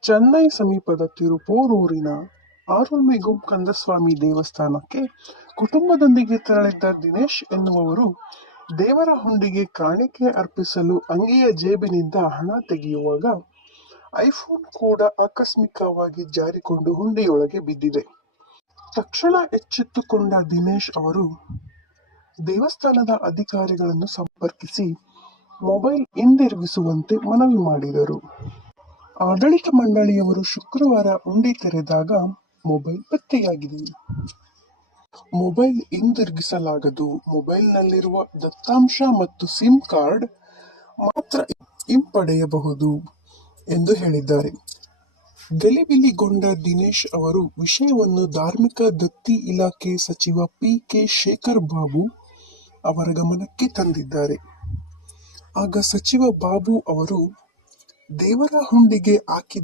ಚೆನ್ನೈ ಸಮೀಪದ ತಿರುಪೋರೂರಿನ ಆರುಲ್ಮೆಗುಂ ಕಂದಸ್ವಾಮಿ ದೇವಸ್ಥಾನಕ್ಕೆ ಕುಟುಂಬದೊಂದಿಗೆ ತೆರಳಿದ್ದ ದಿನೇಶ್ ಎನ್ನುವವರು ದೇವರ ಹುಂಡಿಗೆ ಕಾಣಿಕೆ ಅರ್ಪಿಸಲು ಅಂಗಿಯ ಜೇಬಿನಿಂದ ಹಣ ತೆಗೆಯುವಾಗ ಐಫೋನ್ ಕೂಡ ಆಕಸ್ಮಿಕವಾಗಿ ಜಾರಿಕೊಂಡು ಹುಂಡಿಯೊಳಗೆ ಬಿದ್ದಿದೆ. ತಕ್ಷಣ ಎಚ್ಚೆತ್ತುಕೊಂಡ ದಿನೇಶ್ ಅವರು ದೇವಸ್ಥಾನದ ಅಧಿಕಾರಿಗಳನ್ನು ಸಂಪರ್ಕಿಸಿ ಮೊಬೈಲ್ ಹಿಂದಿರುಗಿಸುವಂತೆ ಮನವಿ ಮಾಡಿದರು. ಆಡಳಿತ ಮಂಡಳಿಯವರು ಶುಕ್ರವಾರ ಉಂಡೆ ತೆರೆದಾಗ ಮೊಬೈಲ್ ಪತ್ತೆಯಾಗಿದೆ. ಮೊಬೈಲ್ ಹಿಂದಿರುಗಿಸಲಾಗದು. ಮೊಬೈಲ್ನಲ್ಲಿರುವ ದತ್ತಾಂಶ ಮತ್ತು ಸಿಮ್ ಕಾರ್ಡ್ ಮಾತ್ರ ಹಿಂಪಡೆಯಬಹುದು ಎಂದು ಹೇಳಿದ್ದಾರೆ. ಗಲಿಬಿಲಿಗೊಂಡ ದಿನೇಶ್ ಅವರು ವಿಷಯವನ್ನು ಧಾರ್ಮಿಕ ದತ್ತಿ ಇಲಾಖೆ ಸಚಿವ ಪಿ ಕೆ ಶೇಖರ್ ಬಾಬು ಅವರ ಗಮನಕ್ಕೆ ತಂದಿದ್ದಾರೆ. ಆಗ ಸಚಿವ ಬಾಬು ಅವರು ದೇವರ ಹುಂಡಿಗೆ ಹಾಕಿದ